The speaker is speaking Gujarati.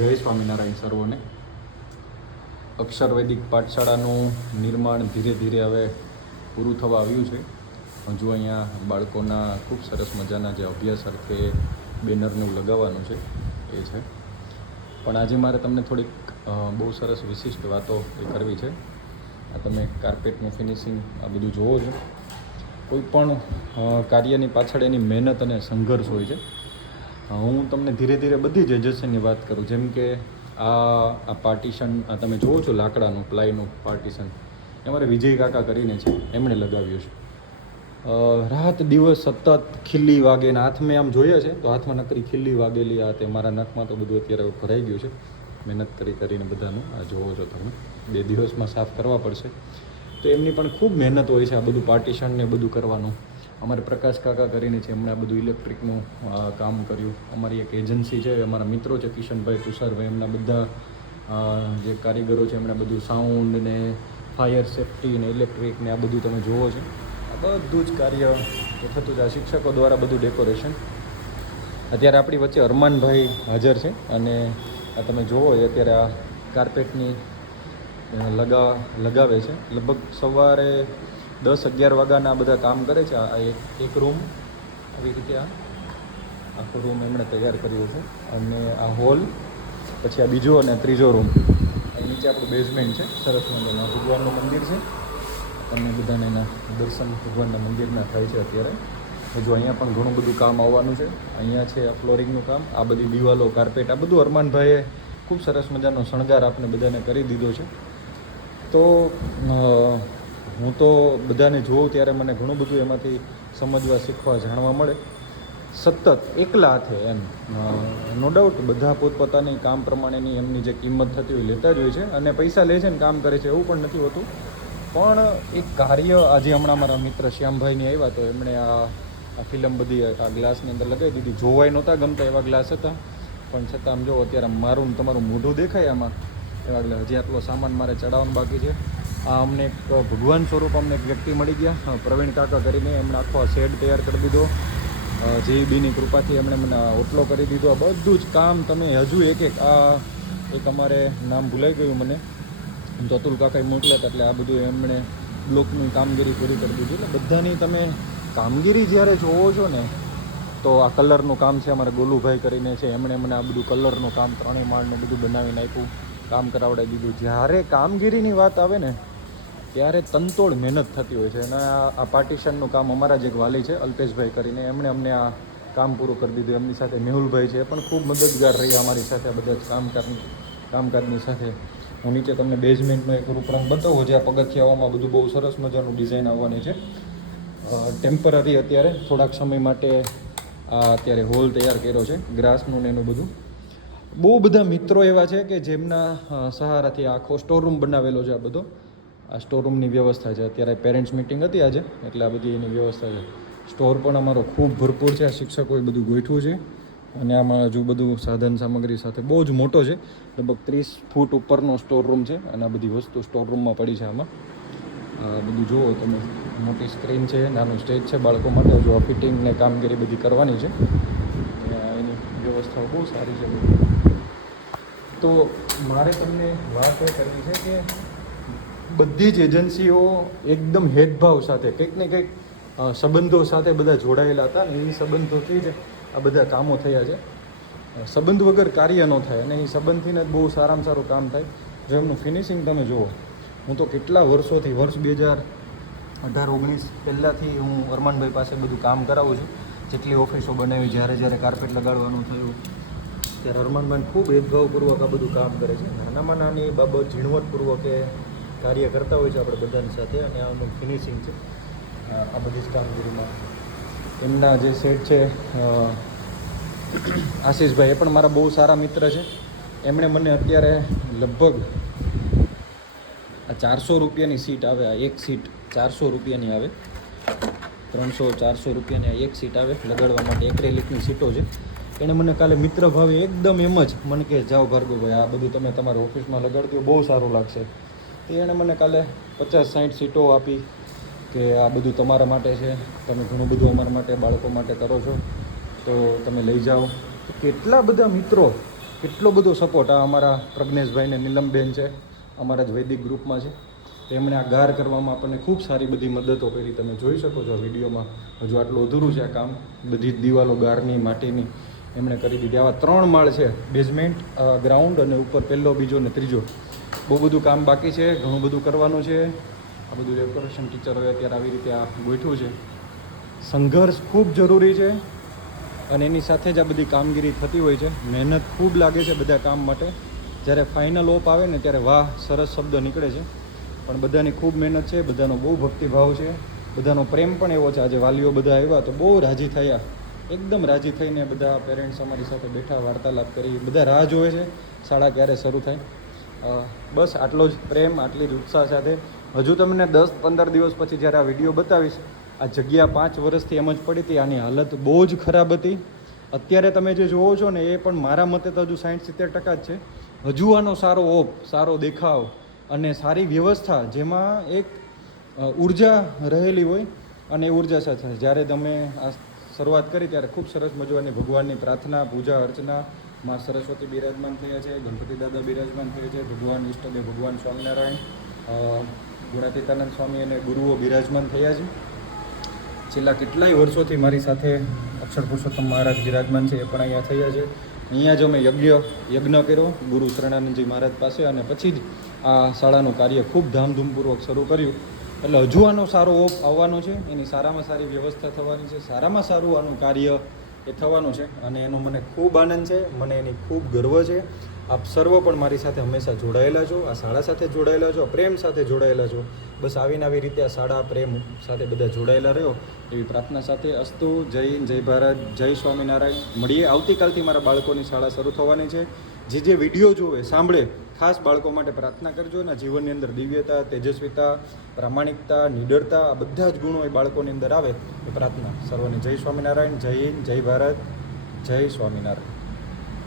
જય સ્વામિનારાયણ સર્વોને. અક્ષરવૈદિક પાઠશાળાનું નિર્માણ ધીરે ધીરે હવે પૂરું થવા આવ્યું છે. હજુ અહીંયા બાળકોના ખૂબ સરસ મજાના જે અભ્યાસ અર્થે બેનરનું લગાવવાનું છે, એ છે. પણ આજે મારે તમને થોડીક બહુ સરસ વિશિષ્ટ વાતો એ કરવી છે. આ તમે કાર્પેટનું ફિનિશિંગ આ બધું જોવો છો. કોઈ પણ કાર્યની પાછળ એની મહેનત અને સંઘર્ષ હોય છે. હું તમને ધીરે ધીરે બધી જ એજન્સીની વાત કરું. જેમ કે આ આ પાર્ટીશન, આ તમે જોવો છો લાકડાનું, પ્લાયનું પાર્ટીશન. એ મારે વિજય કાકા કરીને છે, એમણે લગાવ્યું છે. રાત દિવસ સતત ખીલ્લી વાગે ને હાથમાં આમ જોઈએ છે, તો હાથમાં નકરી ખીલ્લી વાગેલી આ તે મારા નખમાં તો બધું અત્યારે ભરાઈ ગયું છે. મહેનત કરી કરીને બધાનું, આ જોવો છો તમે. બે દિવસમાં સાફ કરવા પડશે. તો એમની પણ ખૂબ મહેનત હોય છે આ બધું પાર્ટીશન ને બધું કરવાનું. અમારે પ્રકાશ કાકા કરીને છે, એમણે આ બધું ઇલેક્ટ્રિકનું કામ કર્યું. અમારી એક એજન્સી છે, અમારા મિત્રો છે, કિશનભાઈ તુષારભાઈ એમના બધા જે કારીગરો છે, એમણે બધું સાઉન્ડ ને ફાયર સેફટી ને ઇલેક્ટ્રિક ને આ બધું તમે જોવો છો. આ બધું જ કાર્ય થતું છે આ શિક્ષકો દ્વારા બધું ડેકોરેશન અત્યારે આપણી વચ્ચે અરમાનભાઈ હાજર છે અને આ તમે જોવો અત્યારે આ કાર્પેટની લગા, લગાવે છે. લગભગ સવારે દસ અગિયાર વાગ્યાના બધા કામ કરે છે. આ એક એક રૂમ આવી રીતે આ, આખો રૂમ એમણે તૈયાર કર્યો છે. અને આ હોલ પછી આ બીજો અને ત્રીજો રૂમ નીચે આપણું બેઝમેન્ટ છે. સરસ મજાનું. ભગવાનનું મંદિર છે. અને બધાને એના દર્શન ભગવાનના મંદિરના થાય છે અત્યારે. હજુ અહીંયા પણ ઘણું બધું કામ આવવાનું છે. અહીંયા છે આ ફ્લોરિંગનું કામ. આ બધી દિવાલો કાર્પેટ આ બધું અરમાનભાઈએ ખૂબ સરસ મજાનો શણગાર આપણે બધાને કરી દીધો છે. તો હું તો બધાને જોઉં ત્યારે મને ઘણું બધું એમાંથી સમજવા, શીખવા, જાણવા મળે. સતત એકલા હાથે એમ. નો ડાઉટ બધા પોતપોતાની કામ પ્રમાણેની એમની જે કિંમત થતી હોય લેતા જ હોય છે અને પૈસા લે છે ને કામ કરે છે એવું પણ નથી હોતું. પણ એક કાર્ય આજે હમણાં મારા મિત્ર શ્યામભાઈની આવ્યા તો એમણે આ આ ફિલ્મ બધી આ ગ્લાસની અંદર લગાવી દીધી. જોવાય નહોતા ગમતા એવા ગ્લાસ હતા. પણ છતાં આમ જો અત્યારે મારું તમારું મોઢું દેખાય આમાં. એવા હજી આટલો સામાન મારે ચડાવવાનું બાકી છે. અમને એક ભગવાન સ્વરૂપ અમને એક વ્યક્તિ મળી ગયા. પ્રવીણ કાકા કરીને એમણે આખો શેડ તૈયાર કરી દીધો. જેઈબીની કૃપાથી એમણે મને ઓટલો કરી દીધો. બધું જ કામ તમે હજુ એક એક આ એક અમારે નામ ભૂલાઈ ગયું મને. તો કાકાએ મોકલ્યા એટલે આ બધું એમણે બ્લોકની કામગીરી પૂરી કરી દીધી. એટલે બધાની તમે કામગીરી જ્યારે જોવો છો ને, તો આ કલરનું કામ છે અમારે ગોલુભાઈ કરીને છે. એમણે મને આ બધું કલરનું કામ ત્રણેય માળનું બધું બનાવી નાખ્યું. કામ કરાવડાવી દીધું. જ્યારે કામગીરીની વાત આવે ને ત્યારે તનતોડ મહેનત થતી હોય છે અને આ પાર્ટીશનનું કામ અમારા જ એક વાલી છે, અલ્પેશભાઈ કરીને. એમણે અમને આ કામ પૂરું કરી દીધું. એમની સાથે મેહુલભાઈ છે. એ પણ ખૂબ મદદગાર રહી અમારી સાથે આ બધા કામકાજની કામકાજની સાથે. હું નીચે તમને બેઝમેન્ટનો એક રૂપરંગ બતાવું. જે આ પગથિયાઓમાં બધું બહુ સરસ મજાનું ડિઝાઇન આવવાની છે. ટેમ્પરરી અત્યારે થોડાક સમય માટે આ અત્યારે હોલ તૈયાર કર્યો છે. ગ્રાસનું ને એનું બધું. બહુ બધા મિત્રો એવા છે કે જેમના સહારાથી આખો સ્ટોર રૂમ બનાવેલો છે આ બધો. આ સ્ટોર રૂમની વ્યવસ્થા છે. અત્યારે પેરેન્ટ્સ મિટિંગ હતી આજે, એટલે આ બધી એની વ્યવસ્થા છે. સ્ટોર પણ અમારો ખૂબ ભરપૂર છે. આ શિક્ષકોએ બધું ગોઠવું છે. અને આમાં હજુ બધું સાધન સામગ્રી સાથે બહુ જ મોટો છે. લગભગ ત્રીસ ફૂટ ઉપરનો સ્ટોર રૂમ છે અને આ બધી વસ્તુ સ્ટોર રૂમમાં પડી છે આમાં. આ બધું જુઓ તમે. મોટી સ્ક્રીન છે, નાનું સ્ટેજ છે બાળકો માટે. જો ફિટિંગ ને કામગીરી બધી કરવાની છે. એની વ્યવસ્થાઓ બહુ સારી છે. તો મારે તમને વાત એ કરવી છે કે બધી જ એજન્સીઓ એકદમ હેદભાવ સાથે, કંઈક ને કંઈક સંબંધો સાથે બધા જોડાયેલા હતા ને એ સંબંધોથી જ આ બધા કામો થયા છે. સંબંધ વગર કાર્ય ન થાય અને એ સંબંધથીને જ બહુ સારામાં સારું કામ થાય. જો એમનું ફિનિશિંગ તમે જુઓ, હું તો કેટલા વર્ષોથી, વર્ષ બે હજાર અઢાર, ઓગણીસ પહેલાંથી હું અરમાનભાઈ પાસે બધું કામ કરાવું છું. જેટલી ઓફિસો બનાવી, જ્યારે જ્યારે કાર્પેટ લગાડવાનું થયું, ત્યારે અરમાનભાઈ ખૂબ ભેદભાવપૂર્વક આ બધું કામ કરે છે. નાનામાં નાની બાબત, ઝીણવટપૂર્વક એ કાર્ય કરતા હોય છે આપણે બધાની સાથે અને આનું ફિનિશિંગ છે. આ બધી જ કામગીરીમાં. એમના જે સેટ છે આશીષભાઈ, એ પણ મારા બહુ સારા મિત્ર છે. એમણે મને અત્યારે લગભગ આ ચારસો રૂપિયાની સીટ આવે, આ એક સીટ ચારસો રૂપિયાની આવે. ત્રણસો, ચારસો રૂપિયાની આ એક સીટ આવે, લગાડવા માટે એક્રેલિકની સીટો છે. એણે મને કાલે મિત્ર ભાવે એકદમ એમ જ મને કે જાઓ ભાર્ગવભાઈ, આ બધું તમે તમારી ઓફિસમાં લગાડતી હોય બહુ સારું લાગશે. એણે મને કાલે પચાસ સાઠ સીટો આપી કે આ બધું તમારા માટે છે. તમે ઘણું બધું અમારા માટે, બાળકો માટે કરો છો. તો તમે લઈ જાઓ. કેટલા બધા મિત્રો, કેટલો બધો સપોર્ટ આ અમારા પ્રજ્ઞેશભાઈને નીલમબેન છે. અમારા જ વૈદિક ગ્રુપમાં છે. તેમણે આ ગાર કરવામાં આપણને ખૂબ સારી બધી મદદો કરી. તમે જોઈ શકો છો વિડીયોમાં હજુ આટલું અધૂરું છે આ કામ. બધી જ દિવાલો ગારની, માટીની એમણે કરી દીધી. આવા ત્રણ માળ છે. બેઝમેન્ટ ગ્રાઉન્ડ અને ઉપર પહેલો, બીજો ને ત્રીજો. બહુ બધું કામ બાકી છે, ઘણું બધું કરવાનું છે. આ બધું ડેકોરેશન ટીચરોએ અત્યારે આવી રીતે આ ગોઠવું છે. સંઘર્ષ ખૂબ જરૂરી છે અને એની સાથે જ આ બધી કામગીરી થતી હોય છે. મહેનત ખૂબ લાગે છે બધા કામ માટે. જ્યારે ફાઇનલ ઓપ આવે ને ત્યારે વાહ, સરસ શબ્દ નીકળે છે. પણ બધાની ખૂબ મહેનત છે, બધાનો બહુ ભક્તિભાવ છે. બધાનો પ્રેમ પણ એવો છે. આજે વાલીઓ બધા આવ્યા તો બહુ રાજી થયા. એકદમ રાજી થઈને બધા પેરેન્ટ્સ અમારી સાથે બેઠા, વાર્તાલાપ કરી. બધા રાહ જોવે છે. શાળા ક્યારે શરૂ થાય? બસ આટલો જ પ્રેમ, આટલી જ ઉત્સાહ સાથે. હજુ તમને દસ પંદર દિવસ પછી જ્યારે આ વીડિયો બતાવીશ, આ જગ્યા પાંચ વર્ષથી એમ જ પડી હતી, આની હાલત બહુ જ ખરાબ હતી. અત્યારે તમે જે જોવો છો ને, એ પણ મારા મતે તો હજુ સાઠ સિત્તેર ટકા જ છે. હજુ આનો સારો ઓપ, સારો દેખાવ અને સારી વ્યવસ્થા જેમાં એક ઊર્જા રહેલી હોય અને એ ઊર્જા સાથે. જ્યારે તમે આ શરૂઆત કરી ત્યારે ખૂબ સરસ મજાની ભગવાનની પ્રાર્થના, પૂજા, અર્ચના માં સરસ્વતી બિરાજમાન થયા છે, ગણપતિ દાદા બિરાજમાન થયા છે, ભગવાન ઈષ્ટદેવ ભગવાન સ્વામિનારાયણ ગુણાતીતાનંદ સ્વામી અને ગુરુઓ બિરાજમાન થયા છે. છેલ્લા કેટલાય વર્ષોથી મારી સાથે અક્ષર પુરુષોત્તમ મહારાજ બિરાજમાન છે, એ પણ અહીંયા થયા છે. અહીંયા જ અમે યજ્ઞ યજ્ઞ કર્યો, ગુરુ શરણાનંદજી મહારાજ પાસે અને પછી જ આ શાળાનું કાર્ય ખૂબ ધામધૂમપૂર્વક શરૂ કર્યું. એટલે હજુ આનો સારો ઓપ આવવાનો છે, એની સારામાં સારી વ્યવસ્થા થવાની છે. સારામાં સારું આનું કાર્ય એ થવાનું છે અને એનો મને ખૂબ આનંદ છે, મને એની ખૂબ ગર્વ છે. આપ સર્વ પણ મારી સાથે હંમેશા જોડાયેલા છો, આ શાળા સાથે જોડાયેલા છો પ્રેમ સાથે જોડાયેલા છો. બસ આવીને આવી રીતે આ શાળા, પ્રેમ સાથે બધા જોડાયેલા રહ્યો. એવી પ્રાર્થના સાથે અસ્તુ, જય જય ભારત, જય સ્વામિનારાયણ. મળીએ આવતીકાલથી મારા બાળકોની શાળા શરૂ થવાની છે. જે જે વીડિયો જોવે, સાંભળે ખાસ બાળકો માટે પ્રાર્થના કરજો અને જીવનની અંદર દિવ્યતા, તેજસ્વીતા, પ્રામાણિકતા, નિડરતા, આ બધા જ ગુણો એ બાળકોની અંદર આવે એ પ્રાર્થના. સર્વને જય સ્વામિનારાયણ, જય હિન્દ, જય ભારત, જય સ્વામિનારાયણ.